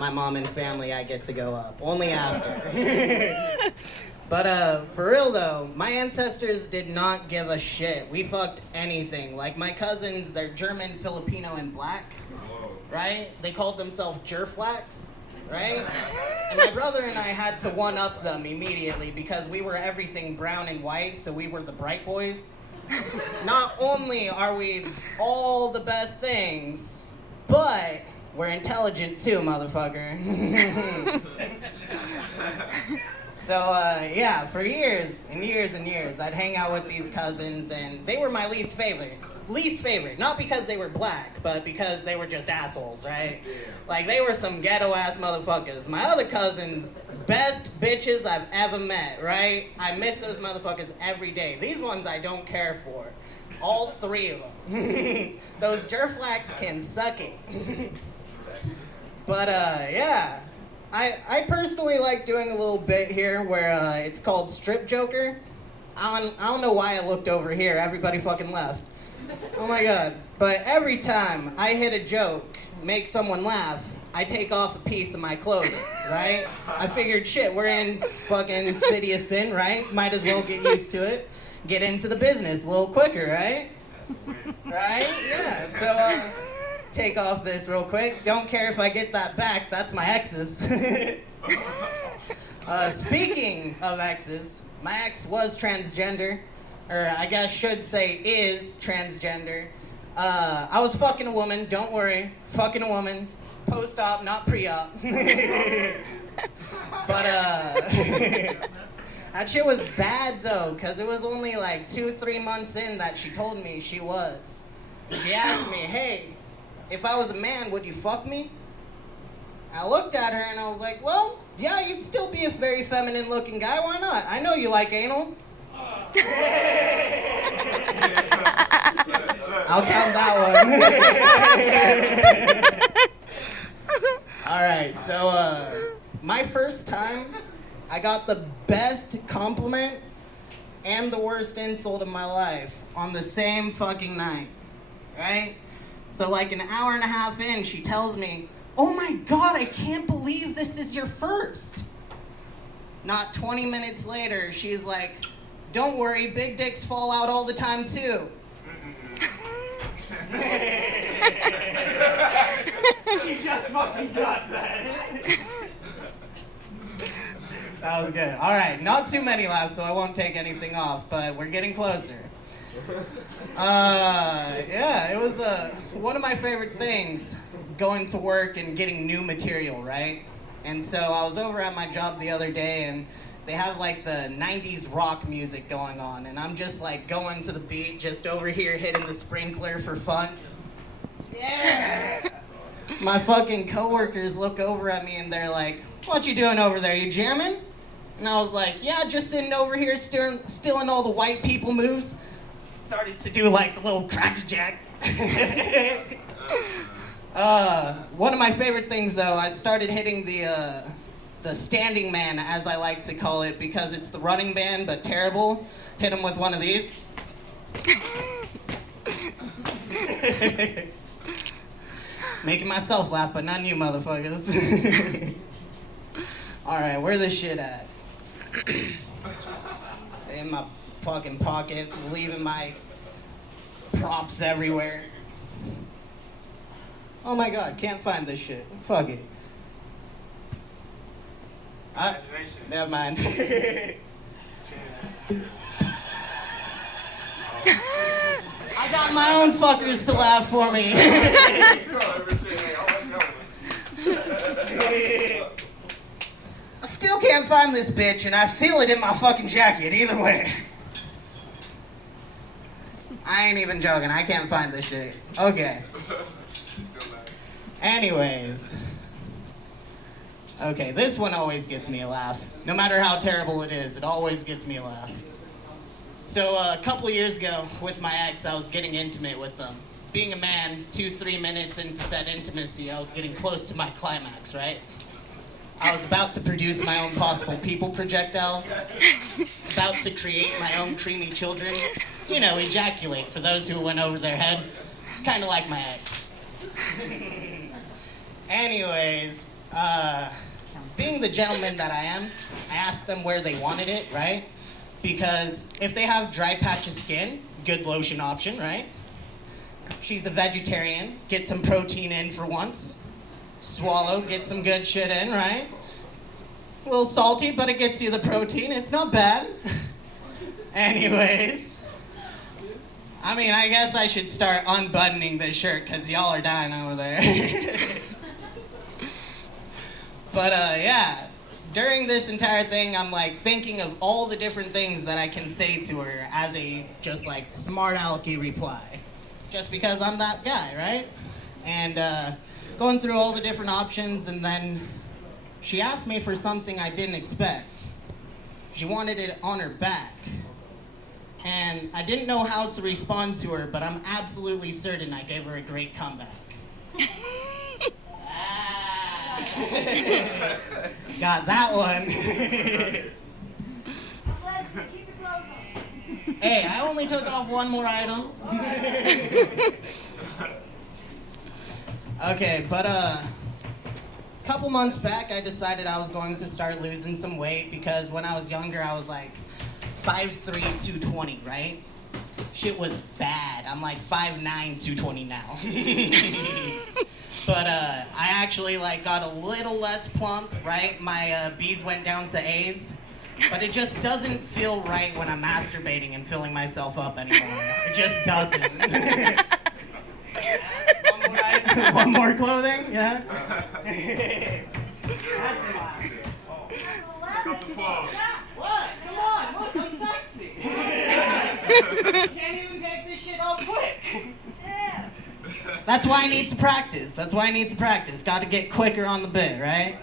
my mom and family, I get to go up. Only after. But for real though, my ancestors did not give a shit. We fucked anything. Like my cousins, they're German, Filipino, and black, right? They called themselves Jerflax, right? And my brother and I had to one-up them immediately because we were everything brown and white, so we were the bright boys. Not only are we all the best things, but we're intelligent too, motherfucker. So, yeah, for years and years and years, I'd hang out with these cousins, and they were my least favorite. Least favorite, not because they were black, but because they were just assholes, right? Yeah. Like, they were some ghetto-ass motherfuckers. My other cousins, best bitches I've ever met, right? I miss those motherfuckers every day. These ones I don't care for. All three of them. Those jerflax can suck it. But, yeah. I personally like doing a little bit here where it's called Strip Joker. I don't know why I looked over here. Everybody fucking left. Oh my god. But every time I hit a joke, make someone laugh, I take off a piece of my clothing, right? I figured, shit, we're in fucking City of Sin, right? Might as well get used to it. Get into the business a little quicker, right? Right? Yeah, so, take off this real quick. Don't care if I get that back, that's my ex's. Speaking of exes, my ex was transgender, or I guess should say is transgender. I was fucking a woman, don't worry, fucking a woman, post-op, not pre-op. But that shit was bad though, cause it was only like 2-3 months in that she told me she was. And she asked me, hey, if I was a man, would you fuck me? I looked at her and I was like, well, yeah, you'd still be a very feminine looking guy, why not? I know you like anal. I'll count that one. Alright, so my first time, I got the best compliment and the worst insult of my life on the same fucking night, right? So like an hour and a half in, she tells me, oh my god, I can't believe this is your first. Not 20 minutes later, she's like, don't worry, big dicks fall out all the time too. She just fucking got that. That was good. All right, not too many laughs, so I won't take anything off, but we're getting closer. Yeah, it was one of my favorite things, going to work and getting new material, right? And so I was over at my job the other day, and they have like the 90s rock music going on, and I'm just like going to the beat, just over here hitting the sprinkler for fun. Yeah! My fucking coworkers look over at me and they're like, what you doing over there, you jamming? And I was like, yeah, just sitting over here stealing all the white people moves. Started to do like the little crack-a-jack. One of my favorite things though, I started hitting the standing man, as I like to call it, because it's the running man, but terrible. Hit him with one of these. Making myself laugh, but not you motherfuckers. Alright, where this shit at? In my fucking pocket, leaving my props everywhere. Oh my god, can't find this shit. Fuck it. Never mind. I got my own fuckers to laugh for me. I still can't find this bitch, and I feel it in my fucking jacket, either way. I ain't even joking, I can't find this shit. Okay. Anyways. Okay, this one always gets me a laugh. No matter how terrible it is, it always gets me a laugh. So a couple years ago, with my ex, I was getting intimate with them. Being a man, 2-3 minutes into said intimacy, I was getting close to my climax, right? I was about to produce my own possible people projectiles, about to create my own creamy children, you know, ejaculate for those who went over their head, kind of like my ex. Anyways, being the gentleman that I am, I asked them where they wanted it, right? Because if they have dry patch of skin, good lotion option, right? She's a vegetarian, get some protein in for once. Swallow, get some good shit in, right? A little salty, but it gets you the protein. It's not bad. Anyways. I mean, I guess I should start unbuttoning this shirt because y'all are dying over there. But yeah, during this entire thing, I'm like thinking of all the different things that I can say to her as a just like smart alecky reply. Just because I'm that guy, right? And going through all the different options, and then she asked me for something I didn't expect. She wanted it on her back. And I didn't know how to respond to her, but I'm absolutely certain I gave her a great comeback. Got that one. Hey, I only took off one more item. Okay, but a couple months back, I decided I was going to start losing some weight because when I was younger, I was like 5'3", 220, right? Shit was bad. I'm like 5'9", 220 now. But I actually like got a little less plump, right? My B's went down to A's. But it just doesn't feel right when I'm masturbating and filling myself up anymore. It just doesn't. One more clothing? Yeah? That's enough. What? Come on, look, I'm sexy. Can't even take this shit off quick. That's why I need to practice. Got to get quicker on the bit, right?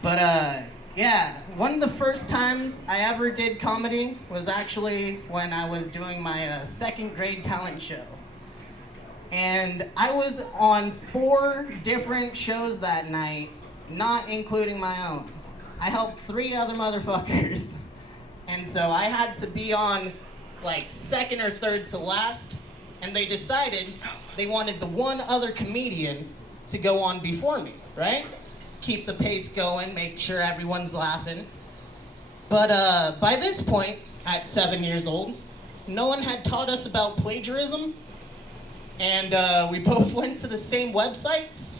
But yeah, one of the first times I ever did comedy was actually when I was doing my second grade talent show. And I was on 4 different shows that night, not including my own. I helped 3 other motherfuckers. And so I had to be on like second or third to last. And they decided they wanted the one other comedian to go on before me, right? Keep the pace going, make sure everyone's laughing. But by this point, at 7 years old, no one had taught us about plagiarism. And we both went to the same websites.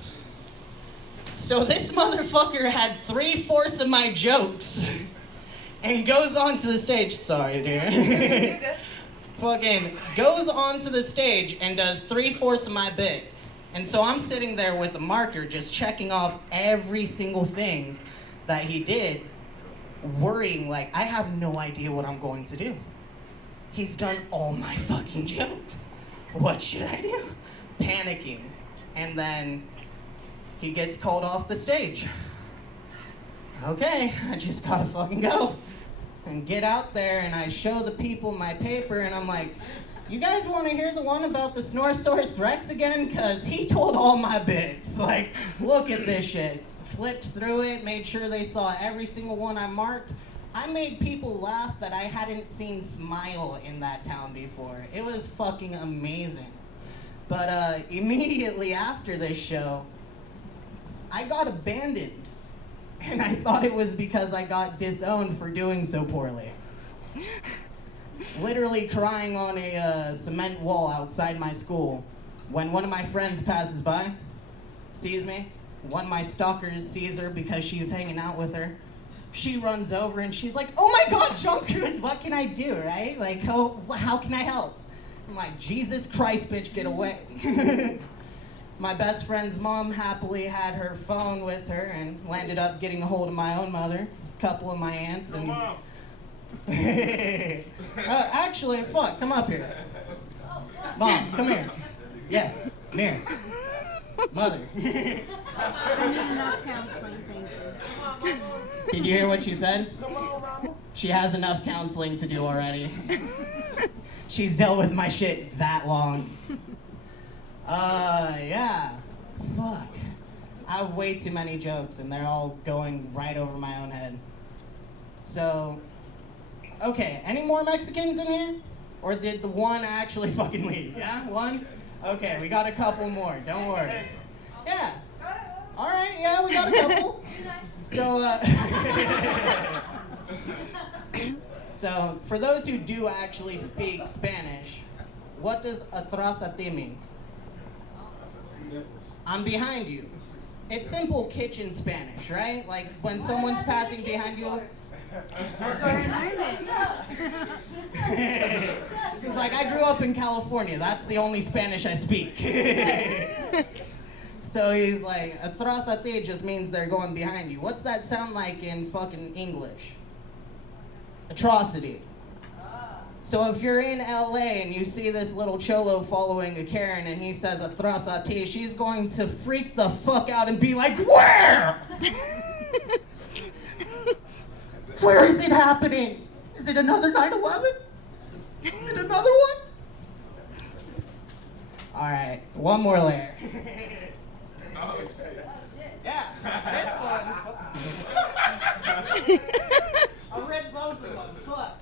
So this motherfucker had 3/4 of my jokes and goes onto the stage. Sorry, dear. You're good. Fucking goes onto the stage and does 3/4 of my bit. And so I'm sitting there with a marker just checking off every single thing that he did, worrying like, I have no idea what I'm going to do. He's done all my fucking jokes. What should I do? Panicking. And then he gets called off the stage. Okay, I just gotta fucking go. And get out there and I show the people my paper and I'm like, you guys want to hear the one about the Snorsaurus Rex again? Because he told all my bits. Like, look at this shit. Flipped through it, made sure they saw every single one I marked. I made people laugh that I hadn't seen smile in that town before. It was fucking amazing. But immediately after this show, I got abandoned. And I thought it was because I got disowned for doing so poorly. Literally crying on a cement wall outside my school when one of my friends passes by, sees me. One of my stalkers sees her because she's hanging out with her. She runs over and she's like, oh my God, John Cruz, what can I do, right? Like, how can I help? I'm like, Jesus Christ, bitch, get away. My best friend's mom happily had her phone with her and landed up getting a hold of my own mother, a couple of my aunts, and... actually, fuck, come up here. Mom, come here. Yes, come here. Mother. I need enough counseling, thank you. Did you hear what she said? She has enough counseling to do already. She's dealt with my shit that long. Yeah. Fuck. I have way too many jokes and they're all going right over my own head. So, okay, any more Mexicans in here? Or did the one actually fucking leave? Yeah, one? Okay, we got a couple more, don't worry. Yeah. All right, yeah, we got a couple. So, so for those who do actually speak Spanish, what does atrás a ti mean? I'm behind you. It's simple kitchen Spanish, right? Like when someone's passing behind you. That's where I learned it. It's like I grew up in California. That's the only Spanish I speak. So he's like, atrás a ti just means they're going behind you. What's that sound like in fucking English? Atrocity. So if you're in LA and you see this little cholo following a Karen and he says atrás a ti, she's going to freak the fuck out and be like, where? Where is it happening? Is it another 9/11? Is it another one? All right, one more layer. Oh, shit. Yeah, this one. I read both of them. Fuck.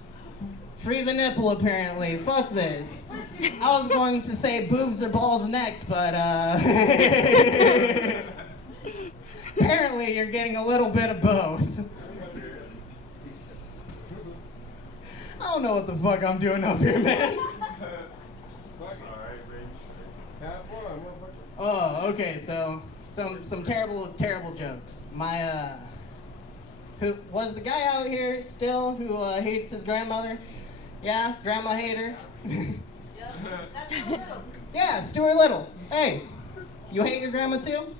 Free the nipple, apparently. Fuck this. I was going to say boobs or balls next, but apparently you're getting a little bit of both. I don't know what the fuck I'm doing up here, man. Oh, okay, so some terrible jokes. My who was the guy out here still who hates his grandmother? Yeah, grandma hater. Yep, that's Stuart Little. Yeah, Stuart Little. Hey, you hate your grandma too?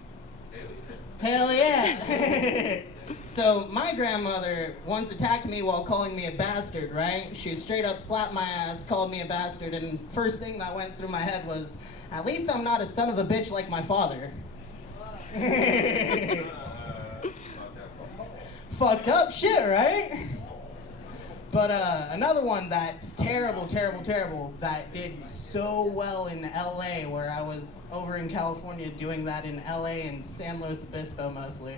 Hell yeah. So my grandmother once attacked me while calling me a bastard, right? She straight up slapped my ass, called me a bastard, and first thing that went through my head was, at least I'm not a son of a bitch like my father. Fucked up shit, right? But another one that's terrible, that did so well in LA, where I was over in California doing that in LA and San Luis Obispo mostly.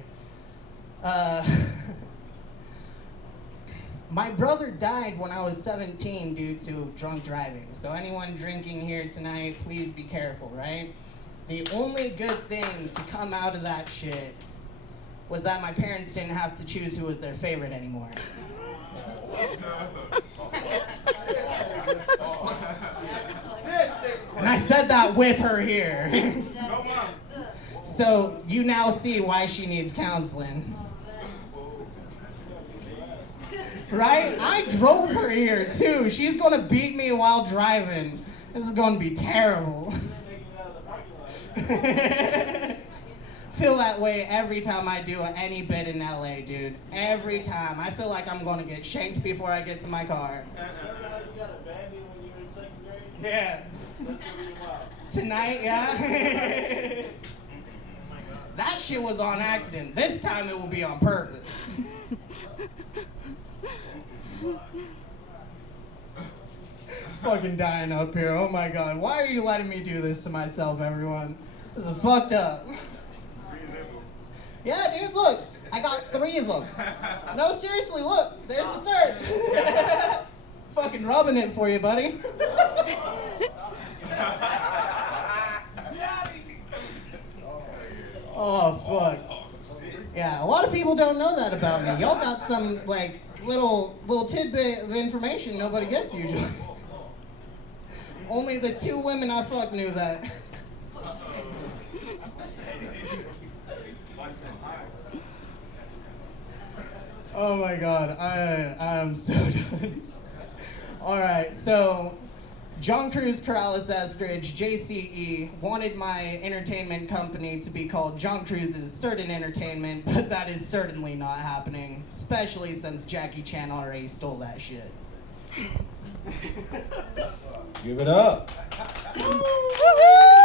My brother died when I was 17 due to drunk driving. So anyone drinking here tonight, please be careful, right? The only good thing to come out of that shit was that my parents didn't have to choose who was their favorite anymore. And I said that with her here. So you now see why she needs counseling. Right? I drove her here too. She's gonna beat me while driving. This is gonna be terrible. Feel that way every time I do any bit in LA, dude. Every time. I feel like I'm gonna get shanked before I get to my car. Remember how you got abandoned when you were in second grade? Yeah. That's what we about. Tonight, yeah. That shit was on accident. This time it will be on purpose. Fucking dying up here. Oh my god. Why are you letting me do this to myself, everyone? This is fucked up. Yeah, dude, look. I got 3 of them. No, seriously, look. There's the 3rd. Fucking rubbing it for you, buddy. Oh, fuck. Yeah, a lot of people don't know that about me. Y'all got some, like, little tidbit of information nobody gets usually. Only the 2 women I fucked knew that. Oh my god, I am so done. Alright, so John Cruz Corrales Eskridge, JCE, wanted my entertainment company to be called John Cruz's Certain Entertainment, but that is certainly not happening, especially since Jackie Chan already stole that shit. Give it up. Woo-hoo!